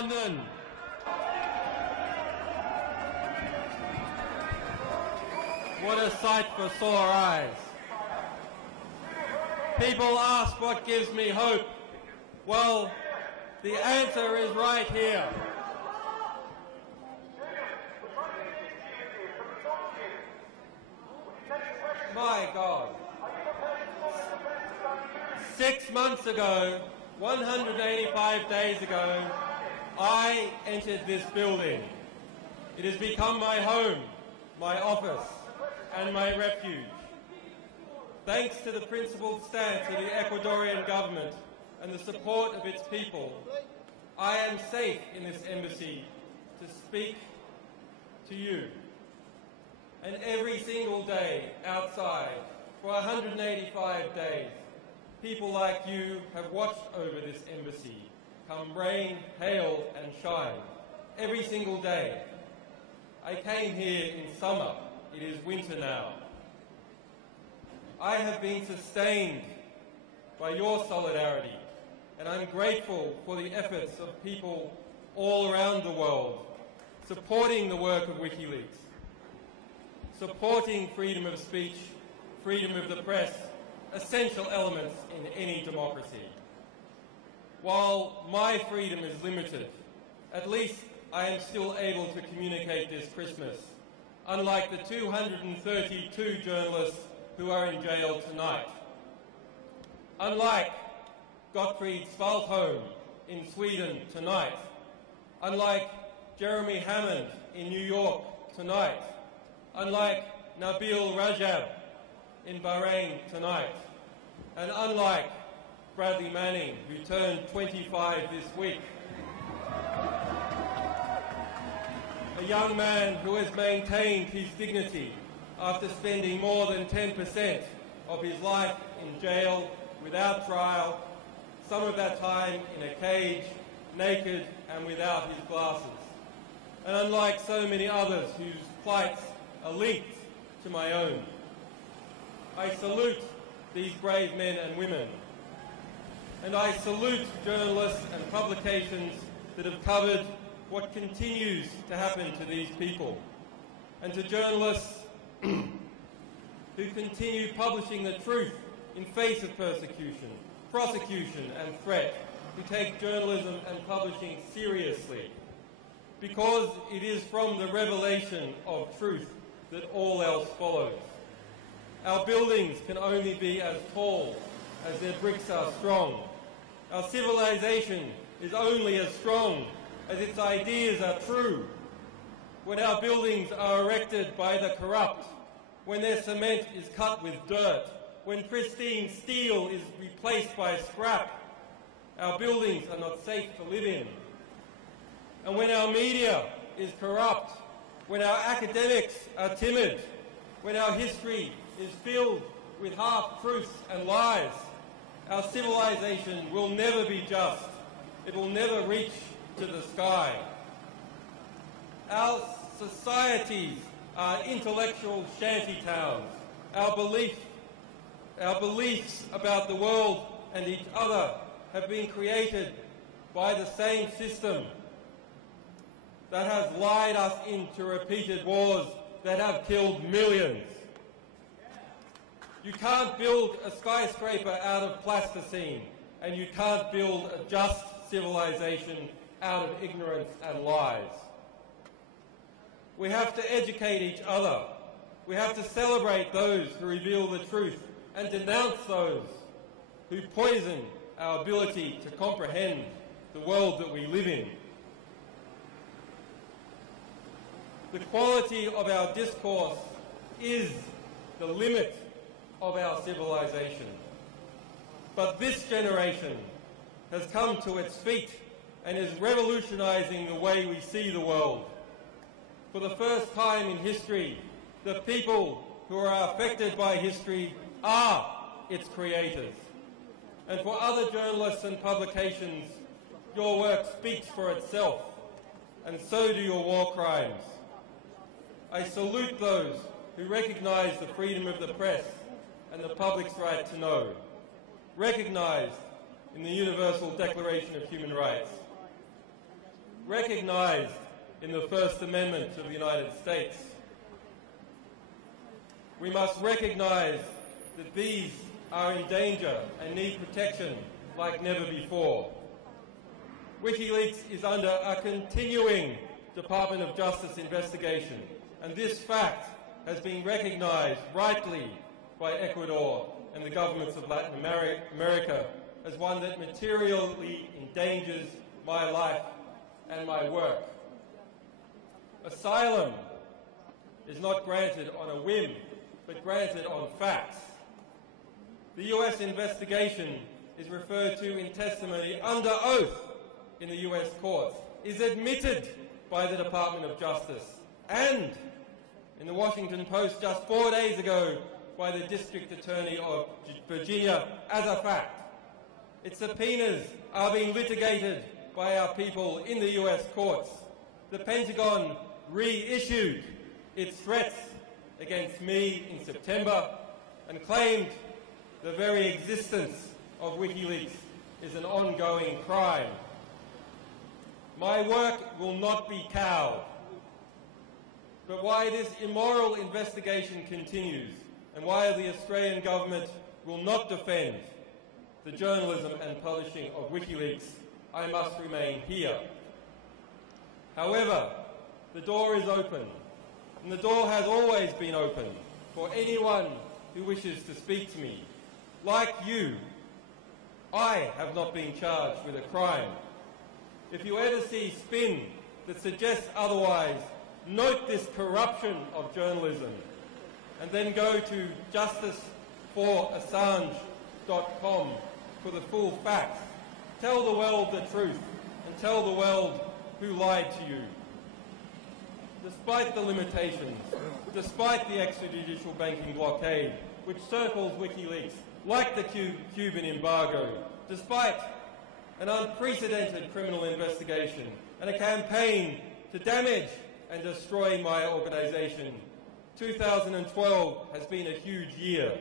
London. What a sight for sore eyes. People ask what gives me hope. Well, the answer is right here. My God. 6 months ago, 185 days ago, I entered this building. It has become my home, my office, and my refuge. Thanks to the principled stance of the Ecuadorian government and the support of its people, I am safe in this embassy to speak to you. And every single day outside, for 185 days, people like you have watched over this embassy, come rain, hail and shine, every single day. I came here in summer, it is winter now. I have been sustained by your solidarity, and I'm grateful for the efforts of people all around the world, supporting the work of Wikileaks, supporting freedom of speech, freedom of the press, essential elements in any democracy. While my freedom is limited, at least I am still able to communicate this Christmas, unlike the 232 journalists who are in jail tonight. Unlike Gottfried Svaltholm in Sweden tonight. Unlike Jeremy Hammond in New York tonight. Unlike Nabil Rajab in Bahrain tonight. And unlike Bradley Manning, who turned 25 this week. A young man who has maintained his dignity after spending more than 10% of his life in jail without trial, some of that time in a cage, naked and without his glasses. And unlike so many others whose plights are linked to my own, I salute these brave men and women. And I salute journalists and publications that have covered what continues to happen to these people. And to journalists who continue publishing the truth in face of persecution, prosecution and threat, who take journalism and publishing seriously. Because it is from the revelation of truth that all else follows. Our buildings can only be as tall as their bricks are strong. Our civilization is only as strong as its ideas are true. When our buildings are erected by the corrupt, when their cement is cut with dirt, when pristine steel is replaced by scrap, our buildings are not safe to live in. And when our media is corrupt, when our academics are timid, when our history is filled with half-truths and lies, our civilization will never be just. It will never reach to the sky. Our societies are intellectual shantytowns. Our beliefs about the world and each other have been created by the same system that has lied us into repeated wars that have killed millions. You can't build a skyscraper out of plasticine, and you can't build a just civilization out of ignorance and lies. We have to educate each other. We have to celebrate those who reveal the truth and denounce those who poison our ability to comprehend the world that we live in. The quality of our discourse is the limit of our civilization. But this generation has come to its feet and is revolutionizing the way we see the world. For the first time in history, the people who are affected by history are its creators. And for other journalists and publications, your work speaks for itself, and so do your war crimes. I salute those who recognise the freedom of the press and the public's right to know, recognised in the Universal Declaration of Human Rights. recognized in the First Amendment of the United States. We must recognize that these are in danger and need protection like never before. Wikileaks is under a continuing Department of Justice investigation, and this fact has been recognized rightly by Ecuador and the governments of Latin America as one that materially endangers my life and my work. Asylum is not granted on a whim, but granted on facts. The US investigation is referred to in testimony under oath in the US courts, is admitted by the Department of Justice, and in the Washington Post just 4 days ago by the District Attorney of Virginia as a fact. Its subpoenas are being litigated by our people in the US courts. The Pentagon reissued its threats against me in September and claimed the very existence of Wikileaks is an ongoing crime. My work will not be cowed. But why this immoral investigation continues and why the Australian government will not defend the journalism and publishing of Wikileaks, I must remain here. However, the door is open, and the door has always been open for anyone who wishes to speak to me. Like you, I have not been charged with a crime. If you ever see spin that suggests otherwise, note this corruption of journalism and then go to justiceforassange.com for the full facts. Tell the world the truth and tell the world who lied to you. Despite the limitations, despite the extrajudicial banking blockade which circles Wikileaks like the Cuban embargo, despite an unprecedented criminal investigation and a campaign to damage and destroy my organisation, 2012 has been a huge year.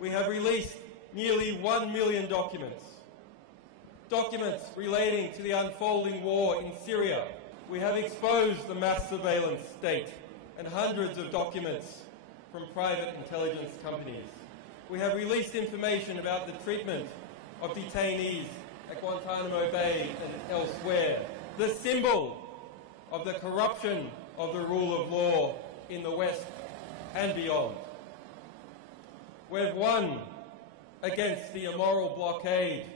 We have released nearly 1 million documents relating to the unfolding war in Syria. We have exposed the mass surveillance state and hundreds of documents from private intelligence companies. We have released information about the treatment of detainees at Guantanamo Bay and elsewhere, the symbol of the corruption of the rule of law in the West and beyond. We've won against the immoral blockade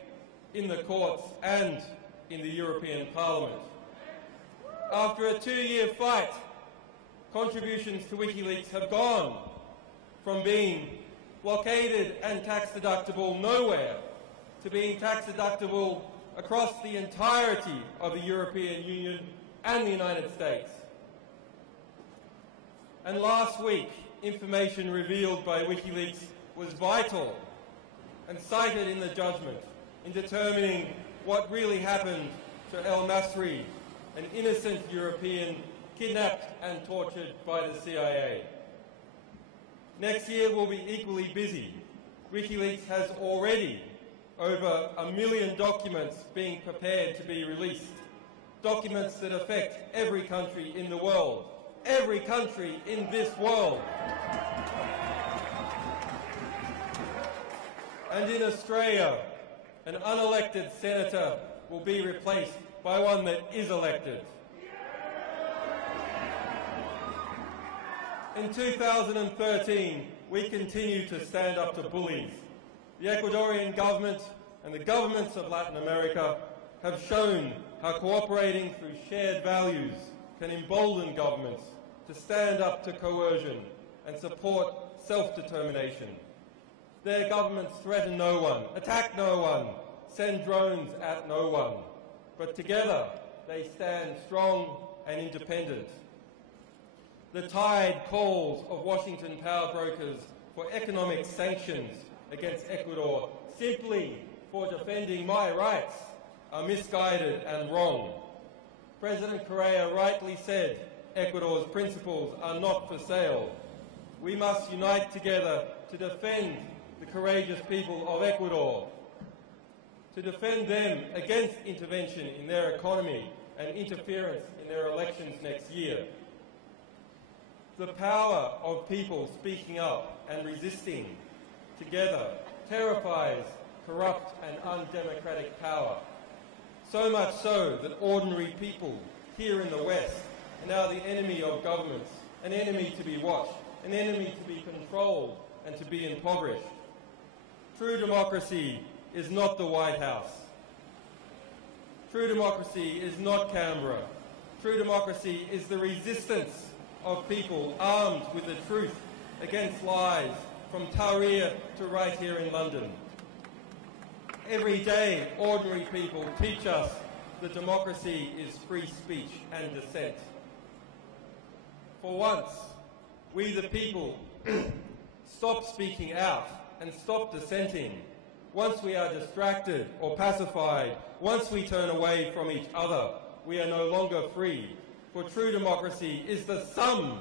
in the courts and in the European Parliament. After a 2-year fight, contributions to Wikileaks have gone from being blockaded and tax-deductible nowhere to being tax-deductible across the entirety of the European Union and the United States. And last week, information revealed by Wikileaks was vital and cited in the judgment in determining what really happened to El Masri, an innocent European kidnapped and tortured by the CIA. Next year will be equally busy. Wikileaks has already over 1 million documents being prepared to be released. Documents that affect every country in the world. Every country in this world. And in Australia, an unelected senator will be replaced by one that is elected. In 2013, we continue to stand up to bullies. The Ecuadorian government and the governments of Latin America have shown how cooperating through shared values can embolden governments to stand up to coercion and support self-determination. Their governments threaten no one, attack no one, send drones at no one, but together they stand strong and independent. The tide calls of Washington power brokers for economic sanctions against Ecuador simply for defending my rights are misguided and wrong. President Correa rightly said Ecuador's principles are not for sale. We must unite together to defend the courageous people of Ecuador. to defend them against intervention in their economy and interference in their elections next year. The power of people speaking up and resisting together terrifies corrupt and undemocratic power. So much so that ordinary people here in the West are now the enemy of governments, an enemy to be watched, an enemy to be controlled and to be impoverished. True democracy is not the White House. True democracy is not Canberra. True democracy is the resistance of people armed with the truth against lies from Tahrir to right here in London. Every day, ordinary people teach us that democracy is free speech and dissent. For once, we the people stop speaking out and stop dissenting. Once we are distracted or pacified, once we turn away from each other, we are no longer free. For true democracy is the sum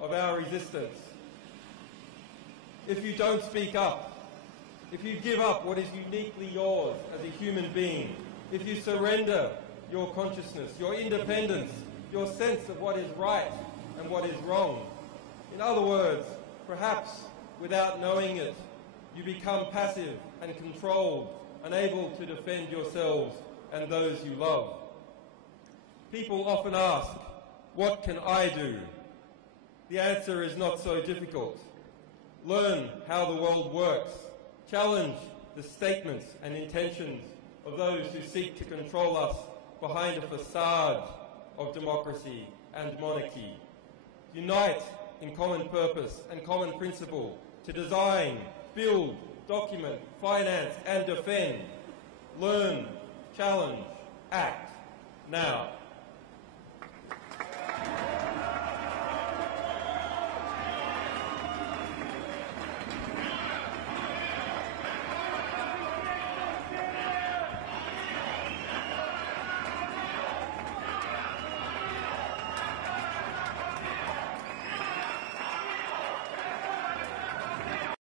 of our resistance. If you don't speak up, if you give up what is uniquely yours as a human being, if you surrender your consciousness, your independence, your sense of what is right and what is wrong, in other words, perhaps without knowing it, you become passive and controlled, unable to defend yourselves and those you love. People often ask, what can I do? The answer is not so difficult. Learn how the world works. Challenge the statements and intentions of those who seek to control us behind a facade of democracy and monarchy. Unite in common purpose and common principle to design, build, document, finance and defend. Learn, challenge, act now.